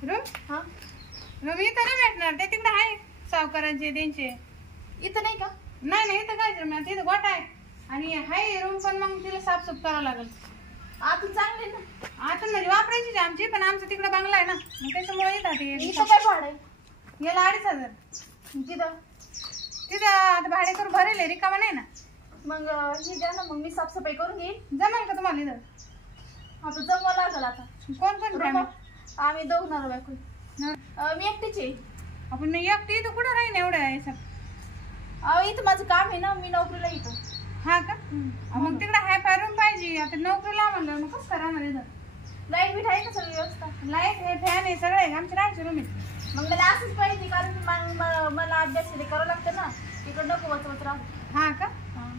Room हा room इथं नाही भेटणार ते तिकडे आहे सावकारांचे त्यांचे इथं नाही का नाही इथं काय रूम तिथं गोठा आहे आणि हाय रूम पण मग तिला साफसूफ करावं लागेल आतून चांगले ना आतून म्हणजे वापरायची आमची पण आमचं तिकडे बंगला आहे ना मग त्याच्यामुळे येतात इथं काय भाडं आहे याला 2,500 तिथं तिथं आता भाडे करून भरेल रिकामा नाही ना मग हे द्या ना मग मी साफसफाई करून घेईन जमेल का तुम्हाला इथं आता जमवा लागल आता कोण कोण आम्ही दोघं बायको मी एकटीच आहे आपण एकटी इथं कुठं राहीन एवढं आहे इथं माझं काम आहे ना मी नोकरीला येतो हा का मग तिकडे हाय फाय रूम पाहिजे आता नोकरीला म्हणलं मग कसं करा मला इथं लाईट बीट आहे का सगळी व्यवस्था लाईट हे फॅन आहे सगळं आहे आमचे राहायचे रूम आहे मग मला असंच पाहिजे कारण मला अभ्यास करावं लागतं ना तिकडं नको वचवत राहत हा का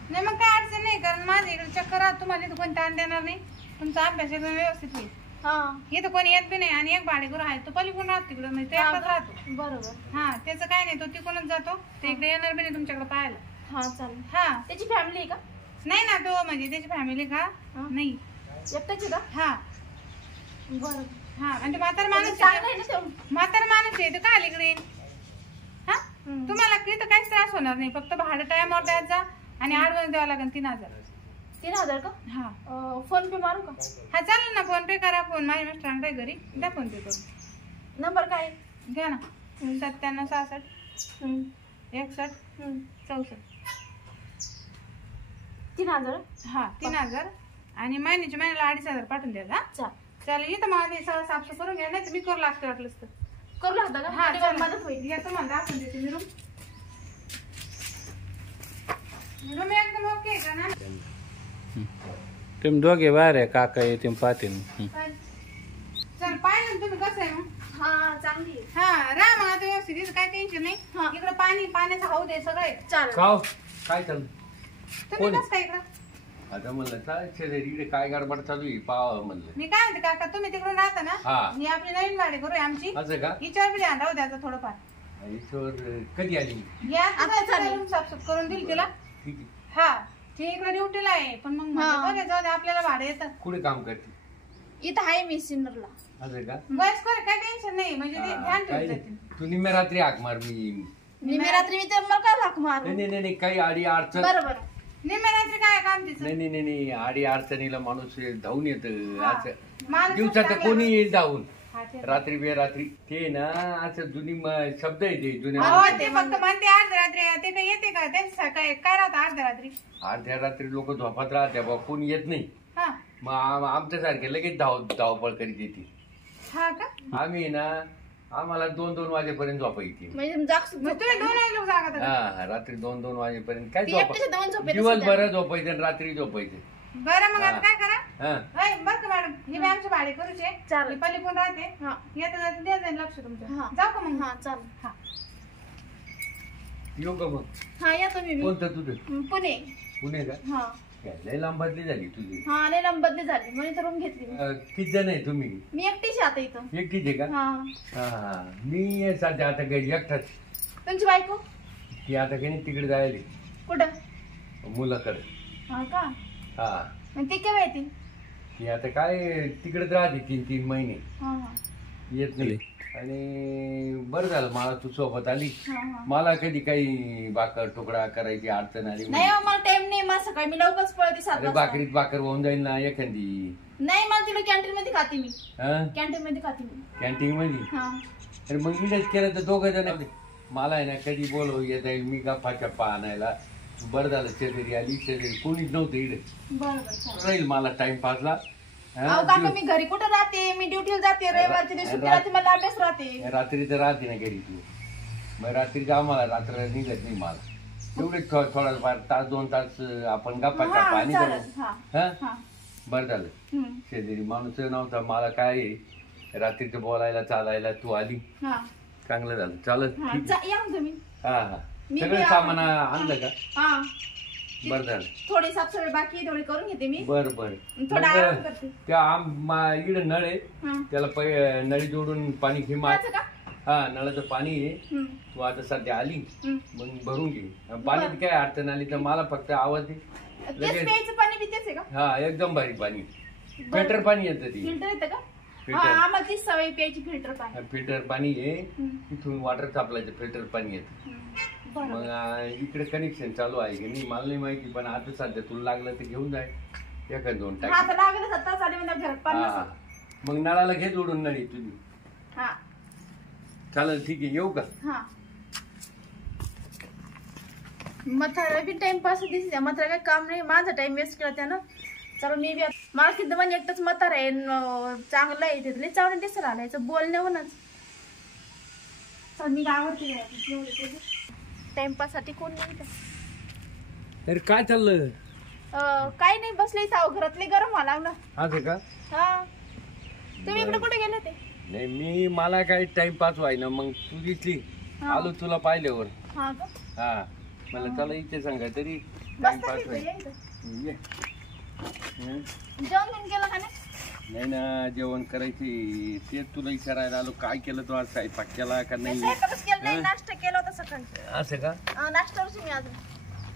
नाही मग काय अडचण नाही कारण माझ्या इकडे चक्कर राहत तुम्हाला इथं कोणी ताण देणार नाही तुमचा अभ्यास एकदम व्यवस्थित होईल इथं कोणी येत बी नाही आणि एक भाडेकरू आहे तो पलीकडून राहतो तिकडं म्हणजे तो एकटाच राहतो बरोबर हा त्याचं काय नाही तो तिकडूनच जातो ते इकडे येणार बी नाही तुमच्याकडे पाहायला हा चालेल हा त्याची फॅमिली आहे का नाही ना तो म्हणजे त्याची फॅमिली का नाही एकट्याची का हा बरं हा आणि तो म्हातारा माणूस चांगलं आहे ना ते म्हातारा माणूस आहे तो का अलीकडे हा तुम्हाला तिथं काहीच त्रास होणार नाही फक्त भाडं टायमावर द्यायचं जा आणि ऍडव्हान्स द्यावं लागेल 3,000 3,000 का हा फोन पे मारू का हा चालेल ना फोन पे करा फोन माझ्या मिस्टरांकडे घरी द्या फोन पे करून नंबर काय घ्या ना 97 66 61 64 3,000 हा 3,000 आणि महिन्याला 2,500 पाठवून द्या हा चालेल इथं मला ते सगळं साफसफ करून घ्या नाही तर मी करू लागते वाटलंच तर करू लागतं का हा मदत होईल या तुम्हाला दाखवून देते मी रूम रूम एकदम ओके का ना तुम्ही दोघे बाहेर आहे काका आहे तुम्ही पाहतील चल पाहिलं ना तुम्ही कसं आहे मग हा चांगली हा राहा मग आता व्यवस्थित इथं काय टेन्शन नाही इकडं पाण्याचं हाऊद आहे सगळं आहे चालेल काय चालू तुम्ही कसं काय इकडं आता म्हणलं चालायचं इकडे काय गडबड चालू आहे पाहावं म्हणलं मी काय म्हणते काका तुम्ही तिकडून राहता ना ही आपली नवीन गाडी करू आमची असं का हिच्यावर बी ध्यान राहू द्याचं थोडंफार याच्यावर कधी आली या रूम साफसूफ करून दिली तिला हा ती इकडे ड्युटीला आहे पण मग बघा जाऊ दे आपल्याला भाडं येतं कुठे काम करते इथं आहे मी सिन्नरला असं का वयस्कर काय टेन्शन नाही म्हणजे ते ध्यान ठेवतात तू निम्या रात्री हाक मार मी रात्री मी तर मला काय लाख मारू नाही काही आडी अडचण बरोबर निम्या रात्री काय काम तिचं नाही आडी अडचणीला माणूस धावून येत माणूस दिवसाचं कोणी येईल धावून हा, ते- रात्री बेरात्री ते ना असं जुनी शब्द आहे ते जुन्या हो, ते फक्त म्हणते अर्ध्या रात्री ते काय येते का त्यांचं काय राहतं अर्ध्या रात्री अर्ध्या रात्री लोक झोपत राहत्या बा कोणी येत नाही हा मग आमच्यासारखे लगेच धावपळ करीत येते हा का आम्ही ना आम्हाला 2-2 वाजेपर्यंत झोपायची म्हणजे मग तुम्ही 2 वाजता जागा तर. हा रात्री 2-2 वाजेपर्यंत काय एकटीच दोन झोपा झोपेत दिवसभर झोपायचं आणि रात्री झोपायचं बरं मग आता काय करा हा बरं का मॅडम हे आमचे भाडे करूचे चालेल. पल्ली पण राहते हा येता जाता द्या जाईल लक्ष तुमचं हा. जाऊ का मग हा चालेल हा येऊ का मग हा या तुम्ही कोणतं तुझं पुणे पुणे का हा लय लांब बदली झाली तुझी हा लय बदली झाली म्हणून तर रूम घेतली मी. किती जण आहे तुम्ही मी एकटीच आहे आता इथं एकटीच आहे का हा हा मी सध्या आता घरी एकटाच तुमची बायको ती आता काही नाही तिकडे जायली कुठं मुलाकडे हा का हा आणि ते केव्हा येतील ती आता काय तिकडेच राहते 3-3 महिने हा हा येत नाही आणि बरं झालं मला तू सोबत आली हा हा मला कधी काही भाकर तुकडा करायची अडचण आली नाही हो, मला टाइम नाही मला सकाळी मी लवकरच पळते 7 अरे वाजता भाकरीत भाकर होऊन जाईल ना एखादी नाही मला तिला कॅन्टीन मध्ये खाते मी हा कॅन्टीन मध्ये खाते मी कॅन्टीन मध्ये हा अरे मग इकडेच केलं तर 2 जण मला आहे ना कधी बोलव येत आहे मी गप्पा चप्पा आणायला बरं झालं शेजारी आली शेजारी कोणीच नव्हतं इकडे बरोबर चालेल. राहील मला टाइमपासला अहो काका मी घरी कुठं राहते मी ड्युटीला जाते रविवारच्या दिवशी सुट्टी राहते मला अभ्यास राहते रात्री तर राहते ना घरी तू मग रात्री का मला रात्र निघत नाही मला तेवढे थोडा फार 1-2 तास आपण गप्पा हा, चप्पा आणि चालेल. करू. हा, हा हा. बरं झालं हम्म. शेजारी माणूस नव्हता मला काय आहे, रात्रीचं बोलायला चालायला तू आली हा, चांगलं झालं चालत हा. ठीक आहे. या मग तुम्ही हा हा मी सगळं बी सामान आणलं का हा बरं झालं थोडी साफसफाई बाकी आहे, थोडी करून घेते मी बरं बरं थोडा आराम मग करते त्या इकडे नळ आहे हा. त्याला नळी जोडून पाणी घे कुणाचं का हा नळाचं पाणी आहे हम्म, तू आता सध्या आली हम्म. मग भरून घे पाण्यात काय अडचण आली तर मला फक्त आवाज दे तेच लगेच प्यायचं पाणी बी तेच आहे का हा एकदम भारी पाणी फिल्टर पाणी येतं ती फिल्टर येतं का आम्हाला ती सवय प्यायची फिल्टर पाणी. फिल्टर पाणी आहे तिथून वॉटर साप्लायचं फिल्टर पाणी येतं. मग इकडे कनेक्शन चालू आहे की नाही मला नाही माहिती, पण आता सध्या तुला लागलं तर घेऊन जाय एखाद 2 टाकी. आता लागलं 7 तास आले म्हणजे घरात पाणी नसेल. मग नळाला घे जोडून नळी तुझी. चालेल ठीक आहे, येऊ का? म्हातारा बी टाइमपास दिसते. म्हातारा काही काम नाही, माझा टाइम वेस्ट केला त्यानं. चला मी बी मला किती म्हणजे एकटाच म्हातारा आहे चांगलं आहे तिथले चावणे दिसत आलायचं बोलण्याहूनच. चल मी गावात टाइमपास साठी कोण नाही. अरे काय चाललं? काय नाही बसले इथं घरातले गरम व्हायला लागलं. असं का? हा तुम्ही इकडे कुठे गेले ते? नाही मी मला काही टाइमपास व्हायना, मग तू दिसली आलो तुला पाहिल्यावर. हा मला चला इथे सांगा तरी टाइमपास होईल. जेवण केलं का नाही ना, जेवण करायची ते तुला विचारायला आलो. काय केलं तू आज? स्वयंपाक केला का नाही? नाश्ता केला होता सकाळी. असं का? नाश्त्यावरच मी अजून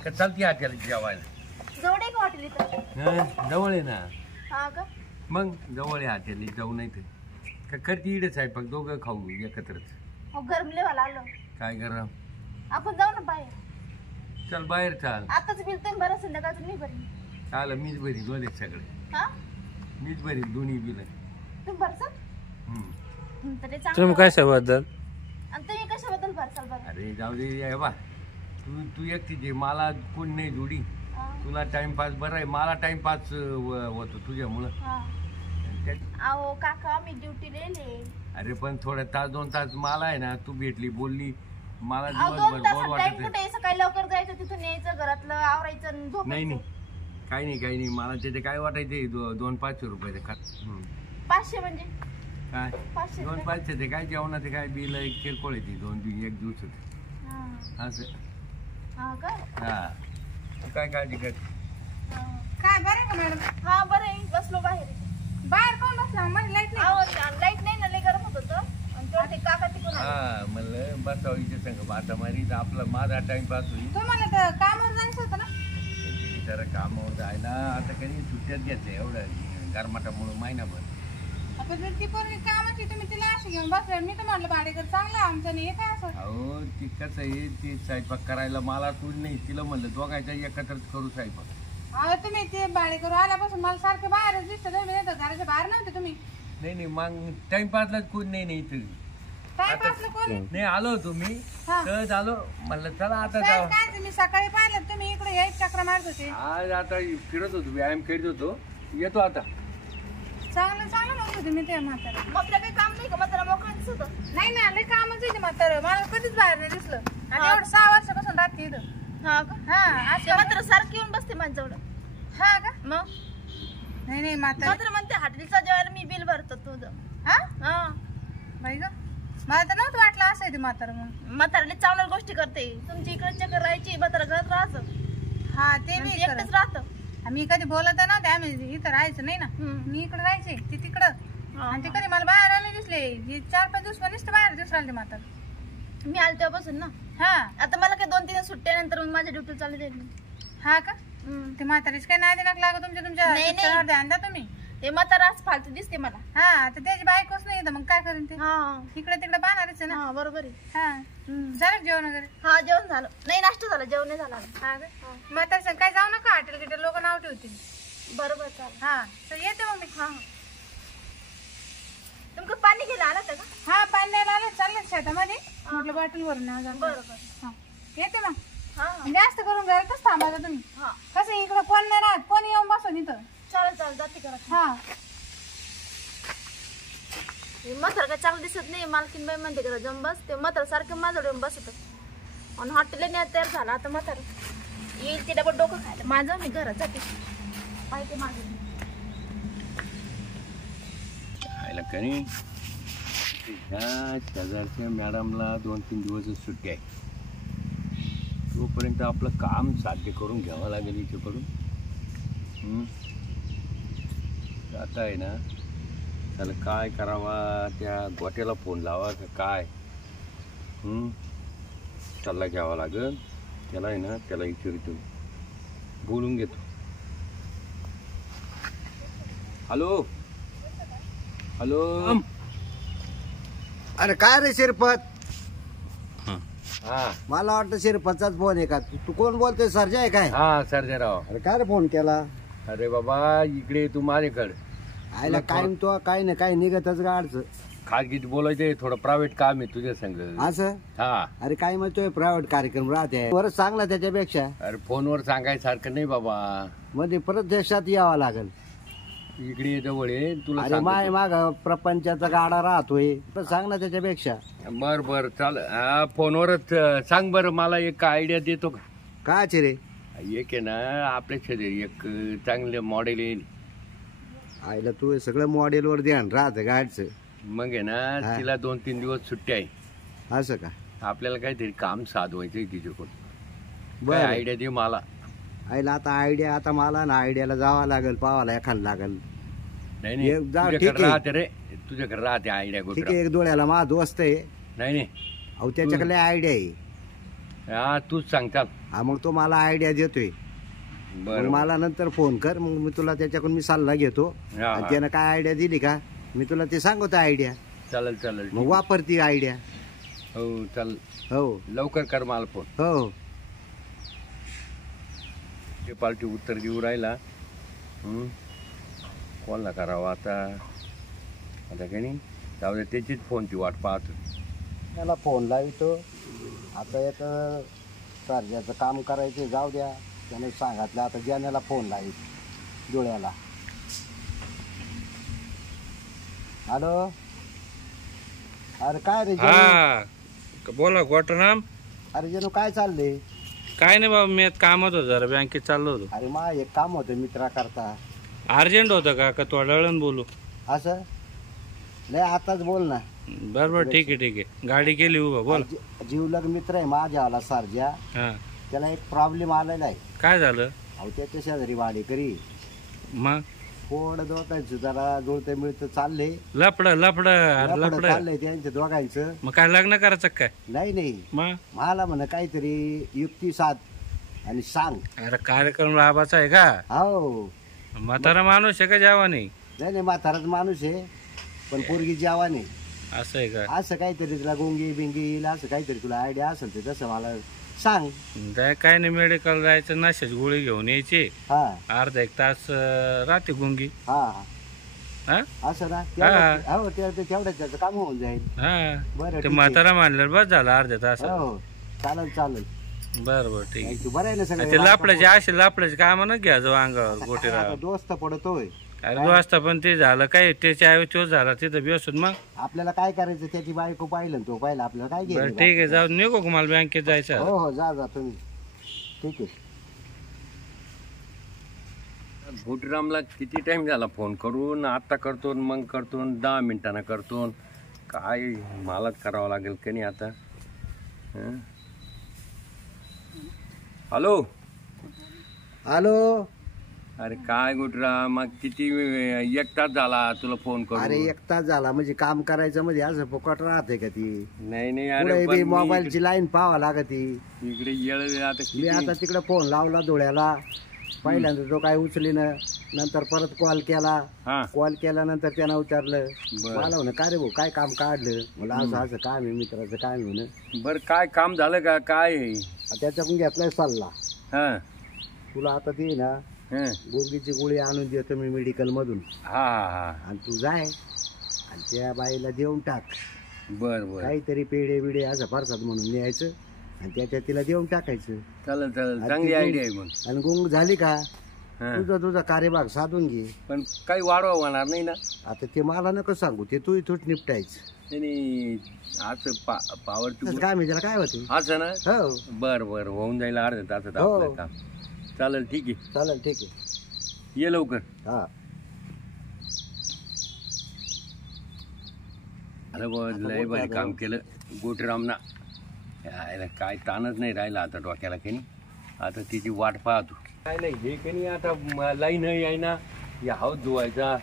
का चालती हॉटेल जेवायला? जवळ आहे का हॉटेल इथं? जवळ आहे ना. हा का? मग जवळ आहे हॉटेल, जाऊ नाही तर का करती इडे स्वयंपाक दोघं खाऊ एकत्रच. गरमले व्हायला आलं. काय करा आपण जाऊ ना बाहेर. चल बाहेर चाल. आताच बिल तुम्ही बरं संध्याकाळचं मी बरी. चाल मीच भरी दोन सगळे. मीच भरी दोन्ही बिल. तुम्ही भरसाल? तुम्ही कशाबद्दल? आणि तुम्ही कशाबद्दल भरसाल बरं? अरे जाऊ दे बा, तू एकटी जे मला कोण नाही जोडी. तुला टाइमपास बरं आहे, मला टाइमपास होतो तुझ्यामुळं. अहो काका मी ड्युटी लिहिले. अरे पण थोडं तास 2 तास मला आहे ना, तू भेटली बोलली मला 2 दिवसभर बोर तास वाटत. कुठे सकाळी लवकर जायचं तिथून यायचं घरातलं आवरायचं झोपायचं. नाही काही नाही मला त्याचे काय वाटायचे 200-500 रुपये खा. 500 म्हणजे काय 500? 200-500 ते काय जेवणाचे काय बिल किरकोळ येते 2-1 दिवसात असं. तू काय काळजी कर? काय बरं का मॅडम? हा बरं आहे, बसलो बाहेर. बाहेर कोण बसला? माझी लाईट नाही. लाईट नाही ना, लय गरम होत होतं. आणि ते काका तिकडून आले. म्हणलं बसावं इथे संग बाता मारी आपला माझा टाइमपास होईल. तुम्हाला तर कामावर जायचं होतं ना? जरा कामावर जायला आता कधी सुट्ट्यात घेतल्या एवढं गरमाटामुळे महिनाभर. आपण ती पोरगी कामाची, तुम्ही तिला अशी घेऊन बसल्या. मी तर म्हटलं भाडेकर चांगला आमचं नाही काय असं. अहो ती कसं आहे, ती स्वयंपाक करायला मला तू नाही, तिला म्हणलं दोघांच्या एकत्रच करू स्वयंपाक. अहो तुम्ही ते भाडेकर आल्यापासून मला सारखे बाहेरच दिसतं. तुम्ही नाही तर घराच्या बाहेर नव्हते तुम्ही. नाही मग टाइमपासलाच कोण नाही इथे. टाइमपासला कोण? नाही आलो होतो मी सहज आलो, म्हणलं चला आता जाऊ. काय तुम्ही सकाळी पाहिलं तुम्ही इकडे यायच चक्र मारत होते. आज आता फिरत होतो, व्यायाम करीत होतो, येतो आता. चांगलं म्हणत होते मी ते म्हातारा. मग काही काम नाही का? म्हातारा मोकळा दिसत होतं. नाही ना, लय कामच आहे म्हातारं. मला कधीच बाहेर नाही दिसलं. आणि एवढं 6 वर्षापासून राहते इथं. हा का? म्हातारा सारखी येऊन बसते माझ्याजवळ. हा का? मग नाही म्हातारा म्हणते हॉटेलचा जेवायला मी बिल भरतो तुझं. हा बाई ग, मला तर नव्हतं वाटलं असं आहे ते म्हातारं म्हणून. म्हाताराने चांगल्या गोष्टी करते. तुमची इकडे चक्कर राहायची, म्हातारा घरात राहायचं. हा ते मी एकटंच राहतं. आम्ही कधी बोलत नव्हते. आम्ही इथं राहायचं नाही ना. मी इकडे राहायचे, ती तिकडं. आणि ते कधी मला बाहेर आले दिसले. 4-5 दिवस नुसतं बाहेर दिवस राहिले म्हातारं. मी आले तेव्हापासून ना. आता मला काय 2-3 सुट्ट्यानंतर माझ्या ड्युटी चालू जाईल. हा का? ते म्हातारीच काही नाही देणार लागत तुमच्या शिक्षणावर ध्यान द्या तुम्ही. ते म्हातारा आज फालतू दिसते मला. हा तर त्याची बायकोच नाही, मग काय करेन ते? इकडे तिकडे पाहणारच आहे ना. बरोबर आहे. झालं जेवण वगैरे? हा जेवण झालं. नाही नाश्ता झाला, जेवण नाही झाला. हा का? म्हातारी सांग काय जाऊ नका हॉटेल गिटेल, लोक नाव ठेवतील. बरोबर चालेल. हा तर येते मग मी. तुमचं पाणी घ्यायला आलं का? हा पाणी न्यायला आले, चालले शेतामध्ये. म्हटलं बॉटल भरून बरोबर येते मग. जास्त करून घरातच थांबायचं तुम्ही. कसं इकडं कोण नाही राहत, कोण येऊन बसून इथं. चालेल जाते करा. म्हातारा काय चांगलं दिसत नाही. मालकीन बाई म्हणते करा जम बस. ते म्हातारा सारखं माझ्याकडे येऊन बसत. आणि हॉटेलला न्याय तयार झाला. आता म्हातारा येईल ते डबल डोकं खायला माझं. मी घरात जाते माहिती माझं खायला कणी. ह्या शेजारच्या मॅडमला 2-3 दिवसच सुट्टी आहे. तोपर्यंत आपलं काम साध्य करून घ्यावं लागेल इथेकडून. आता आहे ना, त्याला काय करावा, त्या गोट्याला फोन लावा का काय सल्ला घ्यावा लागेल. त्याला आहे ना, त्याला विचारतो, बोलून घेतो. Hello hello. अरे काय रे शिरपत? हा मला वाटतं शिरपतचाच फोन आहे का? तू कोण बोलतोय? सर्जा आहे काय? हा सर्जेराव. अरे काय रे फोन केला? अरे बाबा इकडे तू माझ्याकडे आयला काय तो काय ना काय निघतच गाडचं. खाजगीत बोलायचंय, थोडं प्रायव्हेट काम आहे तुझ्या संग. असं? हा. अरे काय म्हणतोय प्रायव्हेट कार्यक्रम राहते परत चांगला त्याच्यापेक्षा. अरे फोनवर सांगायसारखं नाही बाबा. मध्ये परत देशात यावं लागल. इकडे जवळ आहे तुला अरे सांगतो. माय माग प्रपंचाचा गाडा राहतोय, परत सांग ना त्याच्यापेक्षा. बर बर चाल. फोनवरच सांग बरं. मला एक आयडिया देतो का? काय रे? एक आहे ना आपल्या शेजारी एक चांगलं मॉडेल येईल. आयला तू हे सगळं मॉडेल वर ध्यान राहत गाडचं. मग आहे ना तिला 2-3 दिवस सुट्टी आहे. असं का? आपल्याला काहीतरी काम साधवायचंय तिच्याकडून. बरं. आयडिया दे मला. आईला आता आयडिया, आता मला ना आयडियाला जावं लागल, पावाला एखाद लागल. नाही नाही एक जा, तुझ्याकडे ठीक आहे. राहते रे. तुझ्याकडे राहते आयडिया ठीक गोष्ट. आहे, एक डोळ्याला माझा दोस्त आहे. नाही नाही अहो त्याच्याकडे आयडिया आहे. हा तूच सांगताल. हा मग तो मला आयडिया देतोय. मग बरं मला नंतर फोन कर, मग मी तुला त्याच्याकडून मी सल्ला घेतो. हा, आणि हा. त्यानं काय आयडिया दिली का मी तुला ते सांगतो आयडिया. चालेल चालेल. मग वापर ती आयडिया. हो चाल. हो लवकर कर मला फोन. हो. ते पार्टी उत्तर देऊ राहिला. कोणाला करावं आता? आता काही नाही, जाऊ दे, त्याचीच फोनची वाट पाहतो. त्याला फोन लावतो. आता एक सर्जाचं काम करायचं, जाऊ द्या. त्याने सांगितलं आता ज्यानेला फोन लावित डोळ्याला. हॅलो. अरे काय रे जनू? हा बोला गोटराम. अरे जनू काय चाललंय? काय नाही बाबा, मी कामात होतो जरा, बँकेत चाललो होतो. अरे मा एक काम होतं मित्राकरता. अर्जंट होतं का थोड्या वेळानं बोलू? असं नाही, आताच बोल ना. बरोबर ठीक आहे ठीक आहे. गाडी केली उभा बोल. जीवलग मित्र आहे माझ्यावाला सर्जा. हा त्याला एक प्रॉब्लेम आलेला आहे. काय झालं अहो त्याच्या शेजारी वाडेकरी मग? पोड दोघांचं जरा जुळतं मिळतं चाललंय. लपड लपड लपड चाललंय त्यांचं दोघांचं. मग काय लग्न करायचं काय? नाही मग मला म्हण काहीतरी युक्ती साध आणि सांग. अरे कार्यक्रम लाभाचा आहे का? हो. म्हातारा माणूस आहे का जवानी? नाही म्हाताराच माणूस आहे, पण पोरगी जवान आहे. असं आहे का? असं काहीतरी तुला गोंगी बिंगी येईल, असं काहीतरी तुला आयडिया असेल तर तसं मला सांग. काय नाही, मेडिकल जायचं, नशाची गोळी घेऊन यायची, हा अर्धा एक तास राहते गुंगी. हा हा असं ना. हा. हो तेवढ्याच त्याचं काम होऊन जाईल. हा बरं ते ठीक आहे. म्हातारा मानलं बस झालं अर्ध्या तास. हो चालेल चालेल. बर बर ठीक आहे. तू बरं आहे ना ते सगळं? लापडाचे असे लापडाचे काम न घ्या जो अंगावर गोटेरा. आता दोस्त पडतोय. अरे वाजता पण ते झालं काय, त्याच्या ऐवजी तोच झाला तिथं व्यवस्थित. मग आपल्याला काय करायचं, त्याची बायको पाहिलं ना, तो पाहिलं आपल्याला काय बरं घ्यायचं. ठीक आहे, जाऊ निघू का? मला बँकेत जायचं. हो हो जा तुम्ही. ठीक आहे. भूटरामला किती टाइम झाला फोन करून? आता करतो मग करतो, 10 मिनिटांना करतो. काय मलाच करावं लागेल का नाही आता. हॅलो. हॅलो. अरे काय गुटराम, मग किती 1 तास झाला तुला फोन करून. अरे 1 तास झाला म्हणजे काम करायचं म्हणजे असं फुकट राहते का ती? नाही नाही. पुढे अरे बी पण मोबाईलची लाईन पाहावा लागती. इकडे येळ आता मी किती. आता तिकडे फोन लावला डोळ्याला. पहिल्यांदा तो काय उचलीनं, नंतर परत कॉल केला. हा कॉल केल्यानंतर त्यानं विचारलं. बरं. मला म्हणलं काय रे भाऊ काय काम काढलं? मला असं असं काम आहे, मित्राचं काम आहे म्हणून. बर काय काम झालं का काय? त्याच्याकडून घेतलाय सल्ला. हा तुला आता ती ना हा गोंगीची गोळी आणून देतो मी मेडिकल मधून. हा हा. आणि तू जाय आणि त्या बाईला देऊन टाक. बर बर काहीतरी पेढे बिडे असं फारसात म्हणून न्यायचं आणि त्याच्यात तिला देऊन टाकायचं. चालेल चालेल, चांगली आयडिया आहे. मग आणि गुंग झाली का हा. तुझा कार्यभाग साधून घे. पण काही वाढवा होणार नाही ना? आता ते मला नको सांगू, ते तू इथूच निपटायचं. नाही असं पावरची काय मी त्याला काय होते. असं ना. हो बर बर, होऊन जाईल अर्ध्या तासात हो. आपलं काम. चालेल ठीक आहे, चालेल ठीक आहे. ये लवकर. हा अरे लय भारी काम केलं गोटरामना. यायला काय ताणच नाही राहिला आता डोक्याला की नाही. आता तिची वाट पाहतो. काय नाही हे की नाही, आता लाईन आहे ना, या हाऊस धुवायचा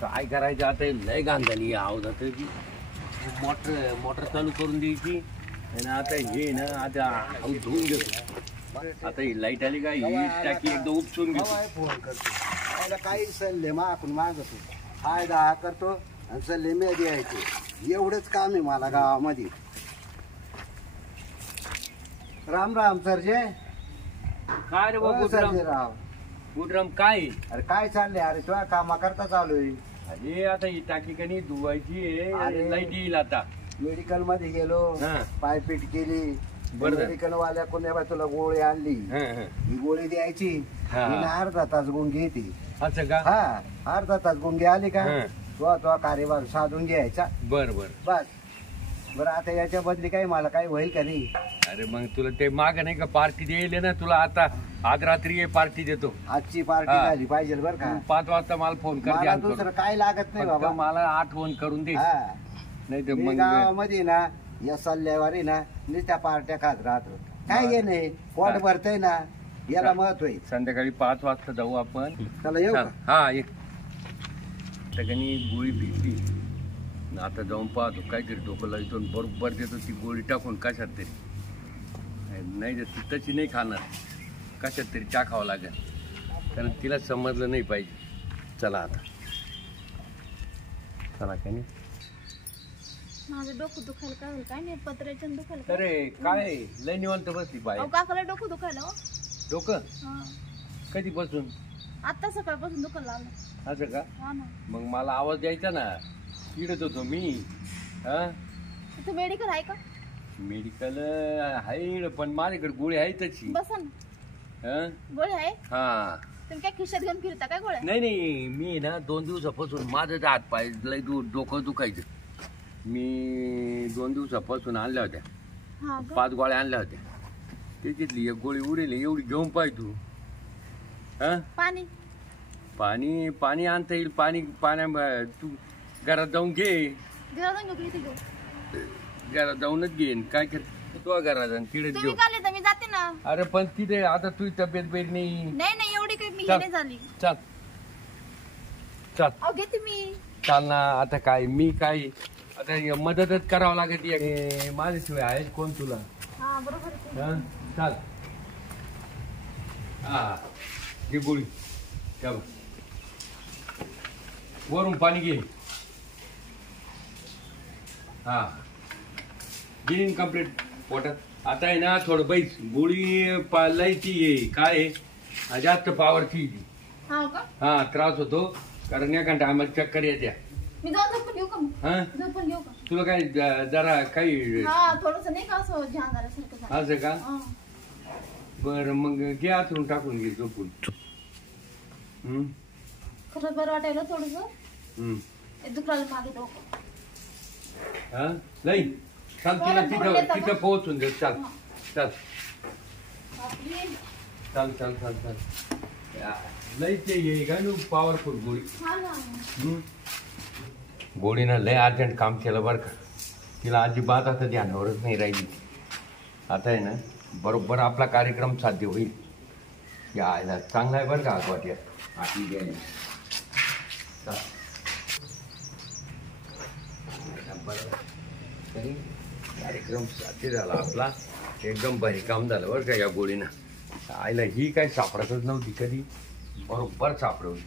काय करायचं. आता लय घाण झाली या हाऊस. आता ती मोटर चालू करून द्यायची आणि आता हे ना आता हाऊस धुवून घेतो. आता ही लाईट आली का, ही टाकी एकदा उपसून घेतो. फोन करतो काही सल्ले मागून मागतो. फायदा हा करतो आणि सल्ले मी द्यायचे. एवढंच काम आहे मला गावामध्ये. राम राम सरजे. काय रे बाबू सरजे राव. गुडराम काय? अरे काय चाललंय? अरे तुझ्या कामा करता चालू आहे. अरे आता ही टाकी कणी धुवायची आहे. अरे. लाईट येईल आता. मेडिकल मध्ये गेलो, हा. पायपीट केली. बरं. मेडिकल वाल्या कोण्या बाय तुला गोळी आणली. ही गोळी द्यायची. हा. हिनं अर्धा तास गुंगी येते. असं का? हा, अर्धा तास गुंगी आली का हा. तो कार्यभार साधून घ्यायचा. बर बर. बस. बरं आता याच्या बदली काही मला काही होईल का नाही? अरे मग तुला ते माग नाही का पार्टी द्यायला ना तुला आता आज रात्री पार्टी देतो. आजची पार्टी हा. झाली पाहिजे बरं का. 5 वाजता मला फोन कर. मला दुसरं काय लागत नाही बाबा. मला आठवण करून दे. हा. नाही तर मी मग गावामध्ये ना या सल्ल्यावारी ना नुसत्या पार्ट्या खात राहतो. काय हे नाही पोट भरतय ना, याला महत्व आहे. संध्याकाळी 5 वाजता जाऊ आपण. चला येऊ का? हा एक सगळ्यांनी गोळी पिकली. आता जाऊन पाहतो काहीतरी डोकं लावतो बरोबर देतो ती गोळी टाकून कशात तरी. नाही तर ती तशी नाही खाणार, कशात तरी टाकावं लागेल, कारण तिला समजलं नाही पाहिजे. चला आता चला काय नाही. माझं डोकं दुखायला काय होईल काय नाही, पत्र्याच्या दुखायला काय? अरे काय लय निवांत बसली बाहेर. अहो काकाला डोकं दुखायला हो. डोकं हा. कधी बसून? आता सकाळपासून दुखायला लागलं. असं का? हा ना. मग मला आवाज द्यायचा ना, चिडत होतो मी. हा इथं मेडिकल आहे का? मेडिकल आहे पण माझ्याकडे गोळी आहे तशी. बसा ना. हा गोळी आहे? हा. तुम्ही काय खिशात घेऊन फिरता काय गोळ्या? नाही नाही मी ना 2 दिवसापासून माझं हात पाय लय डोकं दुखायचं. मी 2 दिवसापासून आणल्या होत्या. हा का? 5 गोळ्या आणल्या होत्या. त्याच्यातली एक गोळी उडेल एवढी घेऊन पाय तू. हा पाणी पाणी पाणी आणता येईल. पाण्या तू घरात जाऊन घे. घरात जाऊन घेऊ इथे घेऊ. घरात जाऊनच घेईन. काय कर तू घरात जाऊन तिथे तुम्ही घेऊ. काले तर मी जाते ना. अरे पण तिथे आता तुझी तब्येत बेड नाही. नाही नाही एवढी काही मी चल. हे नाही झाली. चल चल अहो घेते मी. चाल ना. आता काय मी काय आता मदतच करावं लागत. माझ्याशिवाय आहे कोण तुला? हा बरोबर आहे. हा चाल. हा घे गोळी. त्या बघ. वरून पाणी घे. हा घेईन कम्प्लीट पोटात. आता आहे ना थोडं बैस. गोळी पालायची आहे काय आहे, जास्त पावरची ती. हा का? हा त्रास होतो कारण एका टायमात चक्कर येत्या. मी जाऊन झोपून घेऊ का मग? हा झोपून घेऊ का? तुला काय जरा काही हा थोडस नाही का असं ध्यान झाल्यासारखं झालं. असं का? हा. बरं मग घे आतून टाकून घे झोपून. खरंच बरं वाटायला थोडस. हम्म. दुखायला मागे डोकं. हा लई चाल तुला तिथं पोहोचून दे. चाल चाल बापरे. चाल चाल चाल चाल. लई ते ये का नु पॉवरफुल गोळी. हा ना. गोळीनं लय अर्जंट काम केलं बरं का. तिला अजिबात आता ध्यानावरच नाही राहिली. आता आहे ना बरोबर आपला कार्यक्रम साध्य होईल. यायला चांगला आहे बरं का वाट्या आठी द्यायला. कार्यक्रम साध्य झाला आपला. एकदम भारी काम झालं बरं का या गोळीनं. आईला ही काय सापडतच नव्हती कधी, बरोबर सापडवली.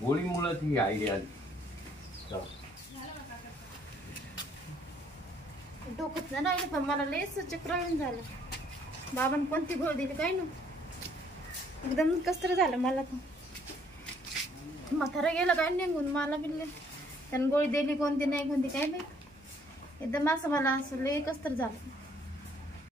गोळीमुळं ती आयडिया आली. डोकंच नाही राहिलं पण मला लयच चक्र येऊन झालं. बाबांनी कोणती गोळी दिली काय ना, एकदम कसतरी झालं मला तर. म्हातारा गेलं काय निघून. मला बिल्ले त्यानं गोळी दिली कोणती नाही कोणती काय माहित. एकदम असं मला असं लय कसतरी झालं.